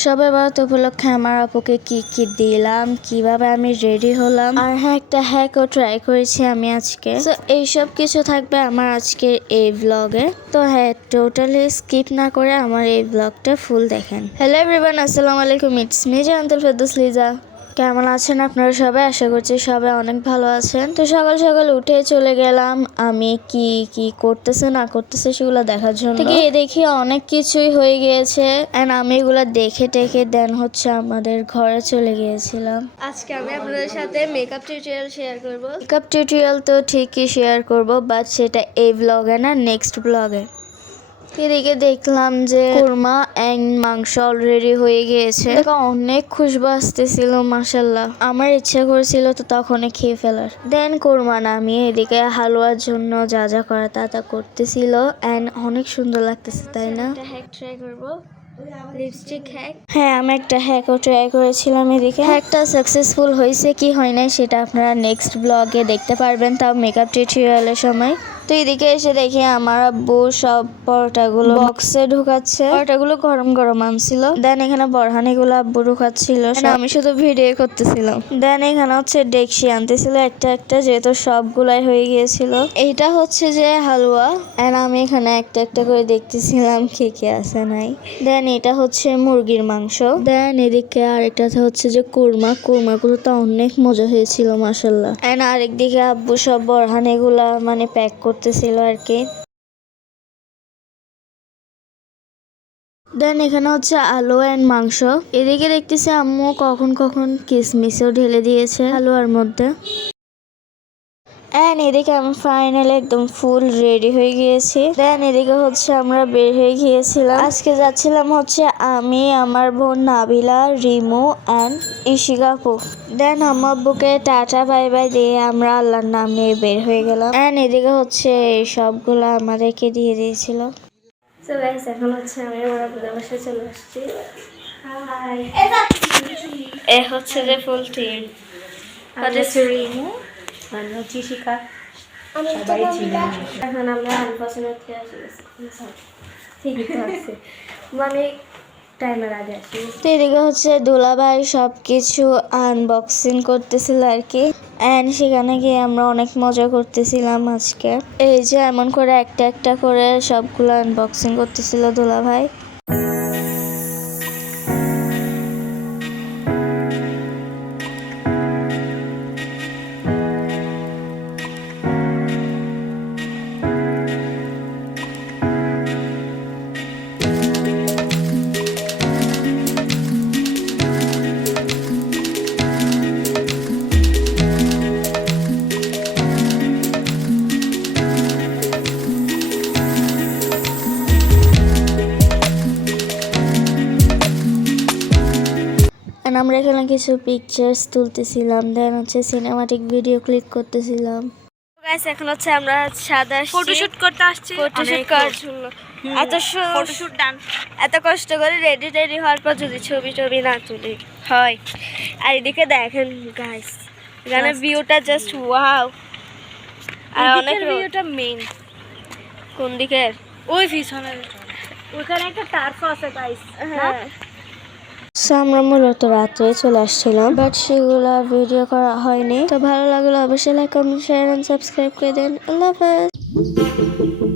সবে তো উপলক্ষে আমার আপুকে কি কি দিলাম, কীভাবে আমি রেডি হলাম, আর হ্যাঁ একটা হ্যাকও ট্রাই করেছি আমি আজকে। তো এইসব কিছু থাকবে আমার আজকে এই ব্লগে তো হ্যাঁ টোটালি স্কিপ না করে আমার এই ব্লগটা ফুল দেখেন। হ্যালো এভরিওয়ান আসসালামু আলাইকুম ইটস মি জান্তুল ফেদুস লিজা কেমন আছেন আপনারা সবাই? আশা করছি সবাই অনেক ভালো আছেন। তো সকাল সকাল উঠে চলে গেলাম। আমি কি কি করতেছে না করতেছে সেগুলো দেখার জন্য। থেকে দেখি অনেক কিছুই হয়ে গিয়েছে। এন্ড আমি এগুলো দেখে টেকে দেন হচ্ছে আমাদের ঘরে চলে গিয়েছিলাম। আজকে আমি আপনাদের সাথে মেকআপ টিউটোরিয়াল শেয়ার করব। মেকআপ টিউটোরিয়াল তো ঠিকই শেয়ার করব বাট সেটা এই ব্লগে না নেক্সট ব্লগে এদিকে দেখলাম যে কুরমা অ্যান্ড মাংস অলরেডি হয়ে গিয়েছে। দেখো অনেক খুশবু আসতেছিল মাসাল্লাহ আমার ইচ্ছা করেছিল তো তখনই খেয়ে ফেলার। দেন কুরমা নামিয়ে এদিকে হালুয়ার জন্য যা যা করা তা তা করতেছিল। অ্যান্ড অনেক সুন্দর লাগতেছে তাই না? হ্যাক ট্রাই করব। লিপস্টিক হ্যাক হ্যাঁ আমি একটা হ্যাকও ট্রাই করেছিলাম এদিকে। হ্যাকটা সাকসেসফুল হয়েছে কি হয় নাই সেটা আপনারা নেক্সট ব্লগে দেখতে পারবেন তাও মেকআপ টিউটোরিয়ালের সময়। তো এদিকে এসে দেখি আমার আব্বু সব পরোটাগুলো বক্সে ঢুকাচ্ছে। পরোটাগুলো গরম গরম আনছিল। দেন এখানে বরহানিগুলো আব্বু ঢুকাচ্ছিল আমি শুধু ভিডিও করতেছিলাম। দেন এখানে হচ্ছে ডেকসি আনতেছিল একটা একটা যেহেতু সবগুলাই হয়ে গিয়েছিল। এইটা হচ্ছে যে হালুয়া। এন্ড আমি এখানে একটা একটা করে দেখতেছিলাম কে কে আছে নাই। দেন এটা হচ্ছে মুরগির মাংস। দেন এদিকে আরেকটাতে হচ্ছে যে কুরমা। কুরমাগুলো তো অনেক মজা হয়েছিল মাসাল্লাহ এন্ড আরেকদিকে আব্বু সব বরহানিগুলা মানে প্যাক করতেছিল আর কি। দেন এখানে হচ্ছে আলু অ্যান্ড মাংস। এদিকে দেখতেছি আম্মু কখন কখন কিসমিসও ঢেলে দিয়েছে আলু আর মধ্যে। অ্যান্ড এদিকে আমি ফাইনালি একদম ফুল রেডি হয়ে গিয়েছি। দেন এদিকে হচ্ছে আমরা বের হয়ে গিয়েছিলাম। আজকে যাচ্ছিলাম হচ্ছে আমি, আমার বোন নাবিলা, রিমু অ্যান্ড ইশিকাপু। দেন আমার আব্বুকে টাটা বাই বাই দিয়ে আমরা আল্লাহর নাম নিয়ে বের হয়ে গেলাম। অ্যান্ড এদিকে হচ্ছে এই সবগুলো আমাদেরকে দিয়ে দিয়েছিল। এখন হচ্ছে আমি আমার বাসায় চলে আসছি। এ হচ্ছে যে ফুল টিম রিমু আর হচ্ছে শিকা সবাই চিনি। এখন আমরা আনফর্চুনেটলি আসি ঠিকই আছে। মানে টাইমের আগে আসি। তো এদিকে হচ্ছে দুলাভাই সব কিছু আনবক্সিং করতেছিল আর কি। অ্যান্ড সেখানে গিয়ে আমরা অনেক মজা করতেছিলাম আজকে। এই যে এমন করে একটা একটা করে সবগুলো আনবক্সিং করতেছিল দুলাভাই। অ্যান্ড আমরা এখানে কিছু পিকচার্স তুলতেছিলাম দেন হচ্ছে সিনেমাটিক ভিডিও ক্লিক করতেছিলাম। গাইস এখন হচ্ছে আমরা সাদা ফটোশুট করতে আসছি। ফটোশুট করার জন্য এত ফটোশুট ডান এত কষ্ট করে রেডি রেডি হওয়ার পর যদি ছবি টবি না তুলি হয়। আর এদিকে দেখেন গাইস এখানে ভিউটা জাস্ট ওয়াও আর অনেক ভিউটা মেইন কোন দিকের? ওই পিছনে ওখানে একটা টার্ফ আছে গাইস হ্যাঁ। আমরা মূলত রাত্রে চলে আসছিলাম বাট সেগুলো ভিডিও করা হয়নি। তো ভালো লাগল অবশ্যই লাইক কমেন্ট শেয়ার সাবস্ক্রাইব করে দেন। আল্লাহ হাফেজ।